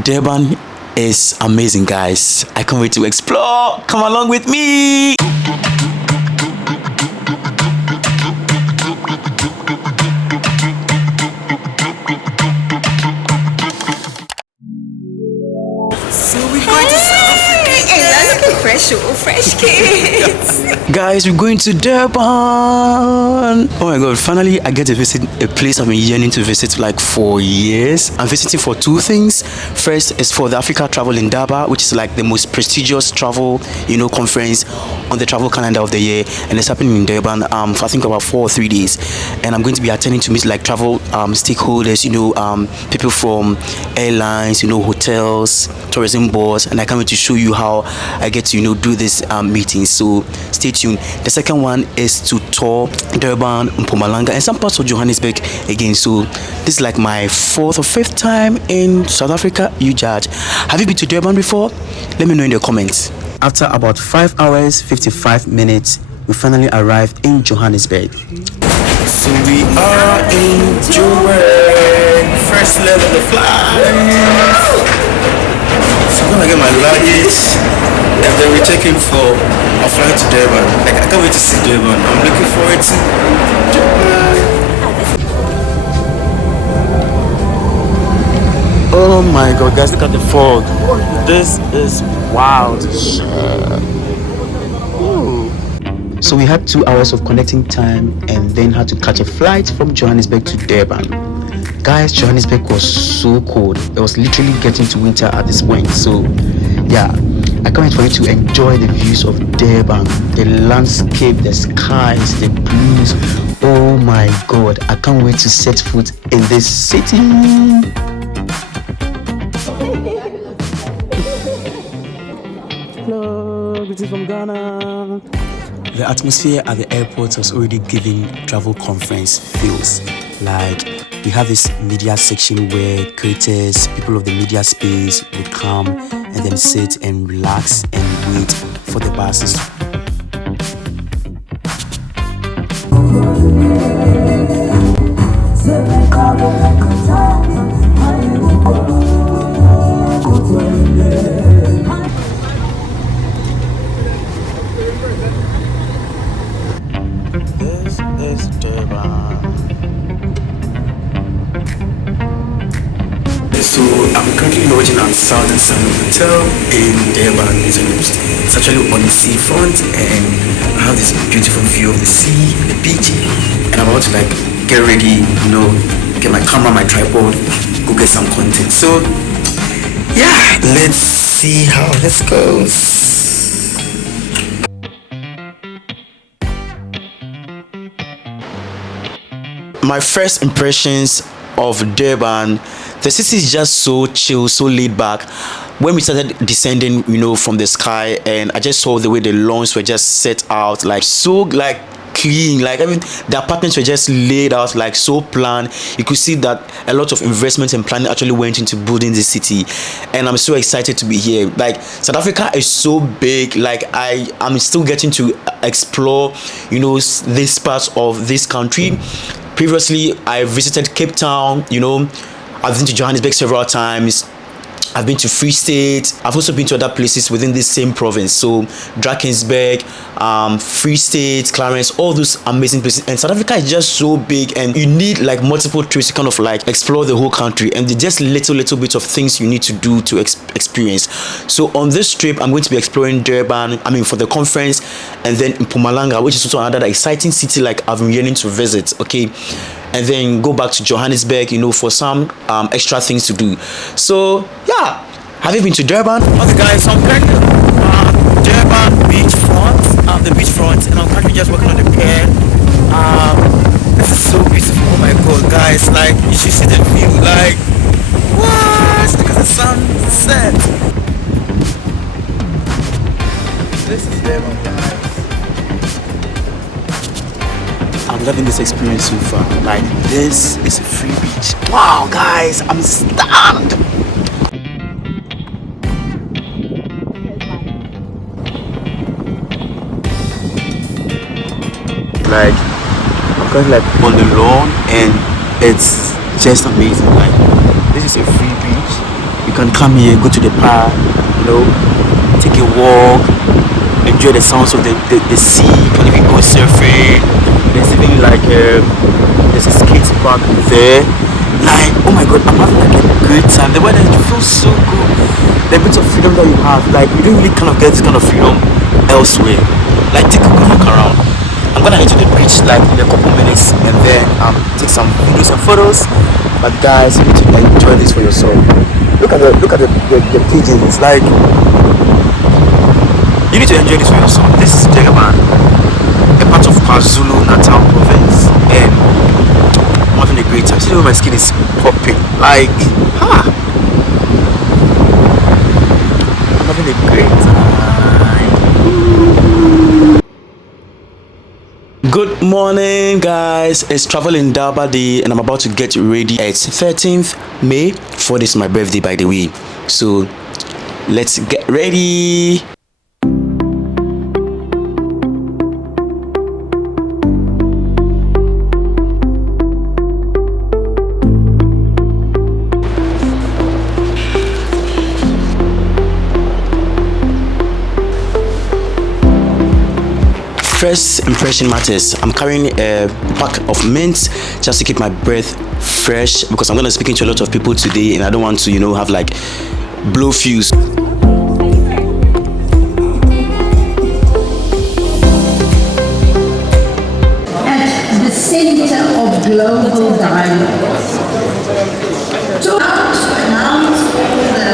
Durban is amazing, guys. I can't wait to explore. Come along with me. So we're going to South Africa. Hey, looking fresh, fresh kids. Guys, we're going to Durban. Oh my god, finally I get to visit a place I've been yearning to visit like for years. I'm visiting for two things. First is for the Africa Travel Indaba, which is like the most prestigious travel, conference on the travel calendar of the year, and it's happening in Durban for I think about 4 or 3 days. And I'm going to be attending to meet like travel stakeholders, people from airlines, hotels, tourism boards, and I can't wait to show you how I get to do this meeting. So stay tuned. The second one is to tour Durban, Mpumalanga, and some parts of Johannesburg again. So this is like my 4th or 5th time in South Africa. You judge. Have you been to Durban before? Let me know in the comments. After about 5 hours 55 minutes, we finally arrived in Johannesburg. So we are in Durban. First leg of the flight. So I'm gonna get my luggage and then we're taking for a flight to Durban. Like, I can't wait to see Durban. I'm looking forward to Durban. Oh my god, guys, look at the fog. This is wild shit. So we had 2 hours of connecting time and then had to catch a flight from Johannesburg to Durban. Guys, Johannesburg was so cold. It was literally getting to winter at this point. So yeah, I can't wait for you to enjoy the views of Durban, the landscape, the skies, the blues. Oh my god, I can't wait to set foot in this city. Hello, greetings from Ghana. The atmosphere at the airport was already giving travel conference feels. Like, we have this media section where creators, people of the media space would come and then sit and relax and wait for the buses. This is Durban. So I'm currently lodging at Southern Sun Hotel in Durban. It's actually on the seafront, and I have this beautiful view of the sea, the beach, and I'm about to like get ready, get my camera, my tripod, go get some content. So yeah, let's see how this goes. My first impressions of Durban, the city is just so chill, so laid back. When we started descending, from the sky, and I just saw the way the lawns were just set out, like so like clean. Like, I mean, the apartments were just laid out like so planned. You could see that a lot of investment and planning actually went into building the city, and I'm so excited to be here. Like, South Africa is so big. Like, I'm still getting to explore this part of this country. Previously, I visited Cape Town. I've been to Johannesburg several times. I've been to Free State. I've also been to other places within this same province. So Drakensberg, Free State, Clarence, all those amazing places. And South Africa is just so big, and you need like multiple trips to kind of like explore the whole country. And there's just little bit of things you need to do to experience. So on this trip, I'm going to be exploring Durban, for the conference, and then Mpumalanga, which is also another exciting city like I've been yearning to visit. Okay. And then go back to Johannesburg, for some extra things to do. So yeah, have you been to Durban? Okay, guys, so I'm currently Durban beachfront, the beachfront, and I'm currently just walking on the pier. This is so beautiful. Oh my god, guys! Like, you should see the view. Like, what? Look at the sunset. This is Durban, guys. I'm loving this experience so far. Like, this is a free beach. Wow, guys, I'm stunned. Like, I'm currently like on the lawn, and it's just amazing. Like, this is a free beach. You You can come here, go to the park, take a walk, enjoy the sounds of the sea. You can even go surfing. There's even like there's a skate park there. Like, oh my god, I'm having like a great time. The weather feels so good. The bit of freedom that you have, like you don't really kind of get this kind of freedom elsewhere. Like, take a good look around. I'm gonna head to the beach like in a couple minutes and then take some videos and photos. But guys, you need to enjoy this for yourself. Look at the pigeons. Like, you need to enjoy this for yourself. This is Durban, a part of KwaZulu Natal province, and I'm having a great time. See the way my skin is popping. Like, I'm having a great time. Good morning, guys. It's Travel Indaba Day, and I'm about to get ready. It's 13th May. For this is my birthday, by the way. So let's get ready. First impression matters. I'm carrying a pack of mints just to keep my breath fresh because I'm going to be speaking to a lot of people today and I don't want to, have like blow fuse. At the center of global dialogue. To announce the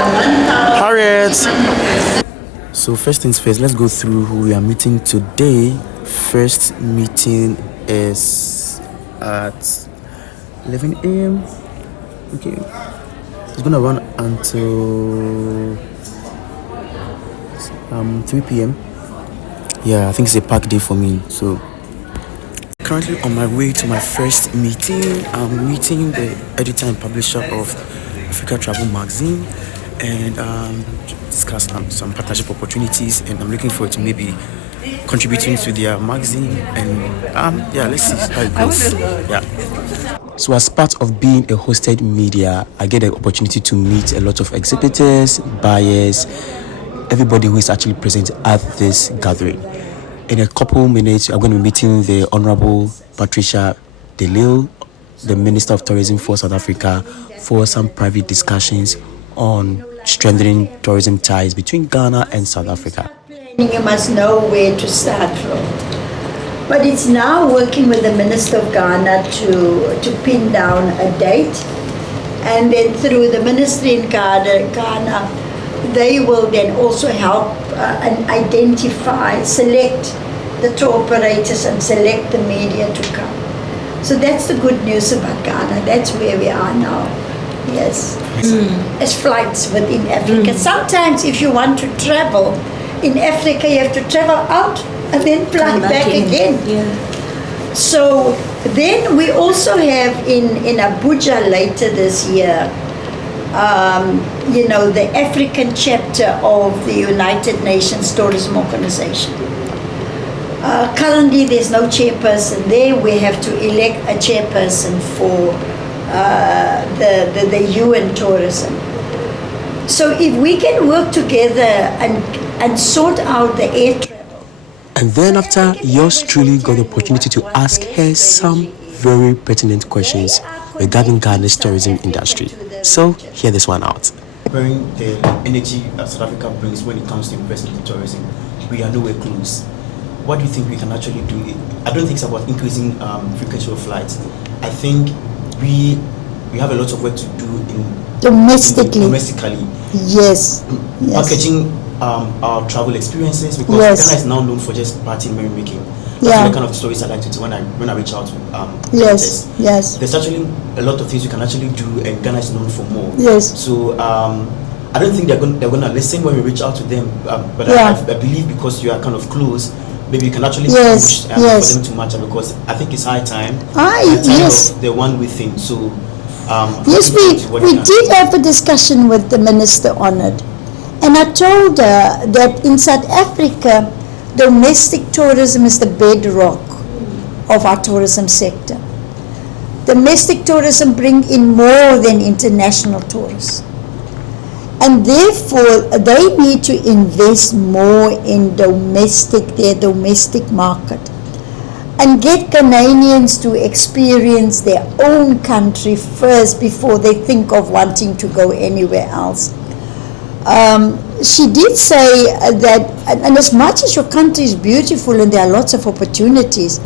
Harriet! So first things first, let's go through who we are meeting today. First meeting is at 11 a.m. Okay, it's gonna run until 3 p.m. Yeah, I think it's a packed day for me. So currently on my way to my first meeting. I'm meeting the editor and publisher of Africa Travel magazine and discuss some partnership opportunities, and I'm looking forward to maybe contributing to their magazine, and let's see how it goes. So as part of being a hosted media, I get the opportunity to meet a lot of exhibitors, buyers, everybody who is actually present at this gathering. In a couple minutes, I'm going to be meeting the Honorable Patricia DeLille, the Minister of Tourism for South Africa, for some private discussions on strengthening tourism ties between Ghana and South Africa. You must know where to start from. But it's now working with the Minister of Ghana to pin down a date. And then through the ministry in Ghana, they will then also help and identify, select the tour operators and select the media to come. So that's the good news about Ghana. That's where we are now. Yes. As flights within Africa. Sometimes if you want to travel in Africa, you have to travel out and then fly back again. Yeah. So then we also have in Abuja later this year, the African chapter of the United Nations Tourism Organization. Currently there's no chairperson there. We have to elect a chairperson for the UN tourism. So if we can work together and sort out the air travel. And then after, yours truly got the opportunity to ask her some very pertinent questions regarding Ghana's tourism industry. So hear this one out. Comparing the energy that South Africa brings when it comes to investment in tourism, we are nowhere close. What do you think we can actually do? I don't think it's about increasing frequency of flights. I think we have a lot of work to do domestically. Yes. Packaging our travel experiences, because Ghana is now known for just partying, merrymaking. That's the kind of stories I like to do when I reach out to Yes. There's actually a lot of things you can actually do, and Ghana is known for more. Yes. So I don't think they're going to listen when we reach out to them, but I believe because you are kind of close, maybe you can actually push for them to match up, because I think it's high time. Of the one-way thing. So yes, we did have a discussion with the minister on it, and I told her that in South Africa, domestic tourism is the bedrock of our tourism sector. Domestic tourism bring in more than international tourists. And therefore, they need to invest more in their domestic market, and get Ghanaians to experience their own country first before they think of wanting to go anywhere else. She did say that, and as much as your country is beautiful and there are lots of opportunities,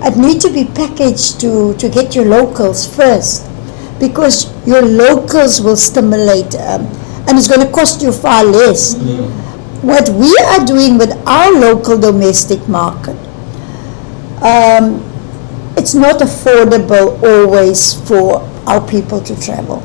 it needs to be packaged to get your locals first, because your locals will stimulate, and it's going to cost you far less. What we are doing with our local domestic market, it's not affordable always for our people to travel.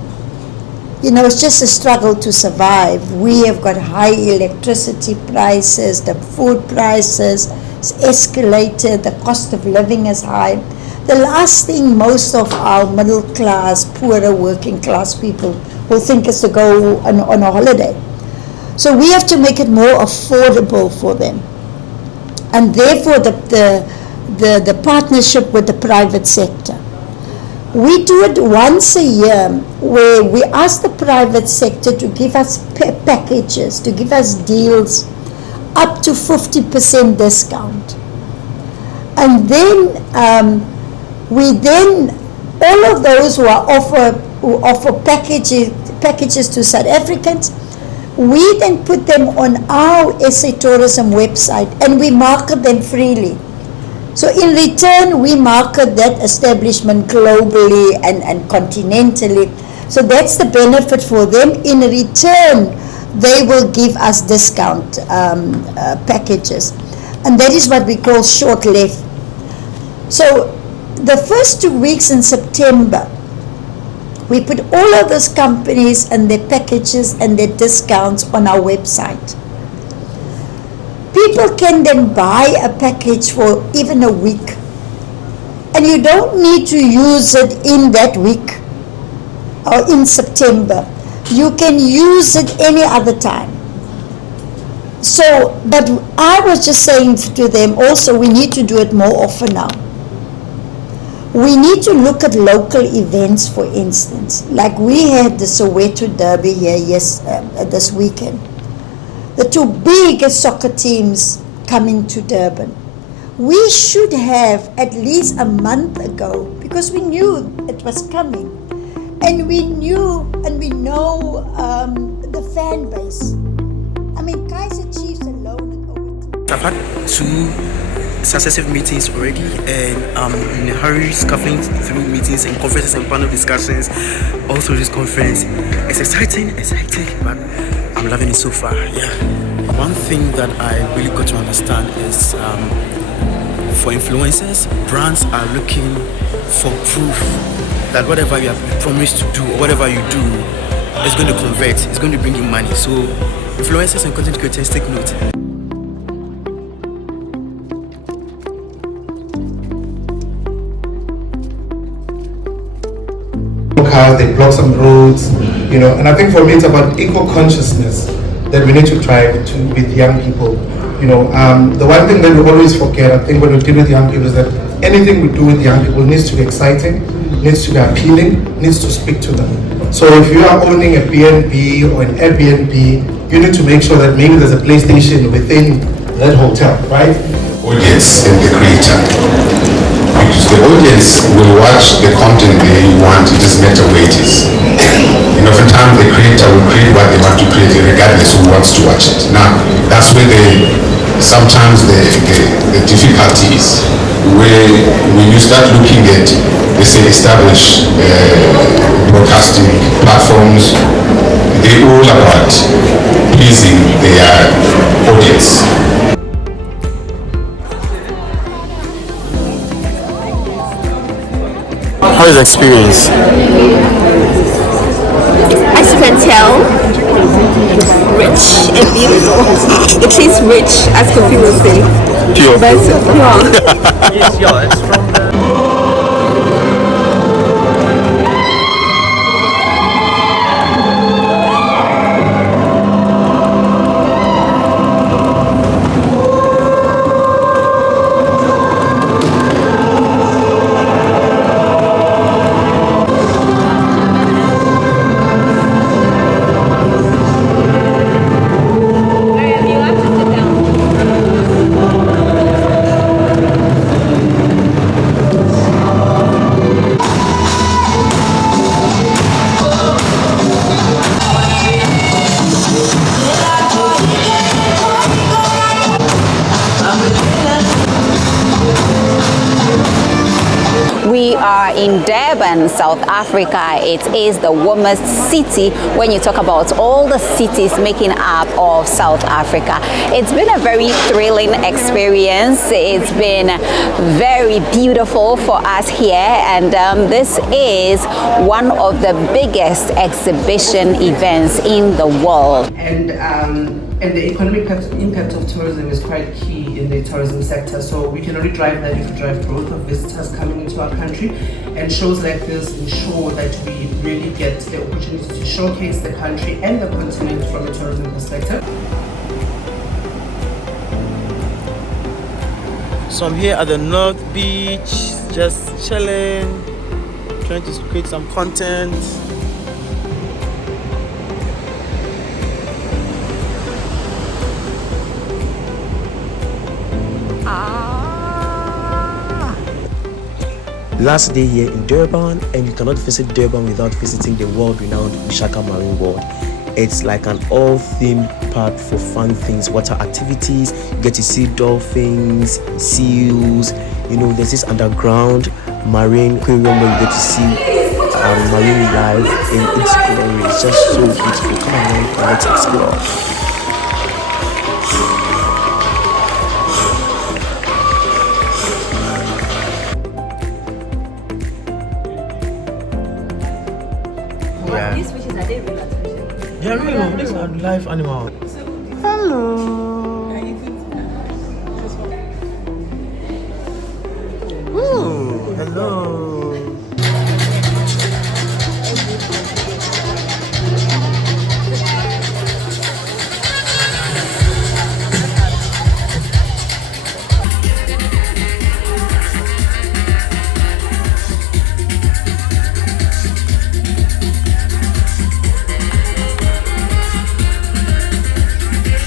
You know, it's just a struggle to survive. We have got high electricity prices, the food prices is escalated, the cost of living is high. The last thing most of our middle class, poorer working class people will think is to go on a holiday. So we have to make it more affordable for them. And therefore the partnership with the private sector. We do it once a year, where we ask the private sector to give us packages, to give us deals up to 50% discount. And then all of those who offer packages to South Africans, we then put them on our SA Tourism website and we market them freely. So in return, we market that establishment globally and continentally. So that's the benefit for them. In return, they will give us discount packages. And that is what we call short lift. So the first 2 weeks in September, we put all of those companies and their packages and their discounts on our website. People can then buy a package for even a week. And you don't need to use it in that week or in September. You can use it any other time. So, but I was just saying to them also, we need to do it more often now. We need to look at local events, for instance. Like we had the Soweto Derby here this weekend. The two biggest soccer teams coming to Durban. We should have at least a month ago, because we knew it was coming. And we knew and we know the fan base. I mean, Kaiser Chiefs alone at over. I've had 2 successive meetings already, and I'm in a hurry, scuffling through meetings and conferences and panel discussions all through this conference. It's exciting, but I'm loving it so far. Yeah. One thing that I really got to understand is for influencers, brands are looking for proof that whatever you have promised to do or whatever you do is going to convert, it's going to bring you money. So influencers and content creators, take note. They block some roads, and I think for me it's about eco-consciousness that we need to drive to with young people. The one thing that we always forget, I think, when we deal with young people is that anything we do with young people needs to be exciting, needs to be appealing, needs to speak to them. So if you are owning a BNB or an Airbnb, you need to make sure that maybe there's a PlayStation within that hotel, right? Audience and the creator. Because the audience will watch the content they want, it doesn't matter where it is. And oftentimes the creator will create what they want to create regardless who wants to watch it. Now, that's where sometimes the difficulty is, where when you start looking at, let's say, established broadcasting platforms, they're all about pleasing their audience. How is the experience? As you can tell, rich and beautiful. It tastes rich, as coffee will say. Pure. But it's pure. It's from the... are in Durban, South Africa. It is the warmest city when you talk about all the cities making up of South Africa. It's been a very thrilling experience. It's been very beautiful for us here, and this is one of the biggest exhibition events in the world. And the economic impact of tourism is quite key in the tourism sector. So we can only drive that if we drive growth of visitors coming into our country. And shows like this ensure that we really get the opportunity to showcase the country and the continent from a tourism perspective. So I'm here at the North Beach, just chilling, trying to create some content. Last day here in Durban, and you cannot visit Durban without visiting the world-renowned Ushaka Marine World. It's like an all-theme park for fun things, water activities. You get to see dolphins, seals. You know, there's this underground marine aquarium where you get to see marine life in its glory. It's just so beautiful. Come along and let's explore. Yeah. These fishes, are they real artificial? Yeah, real. These are live animals. Hello. Ooh, hello.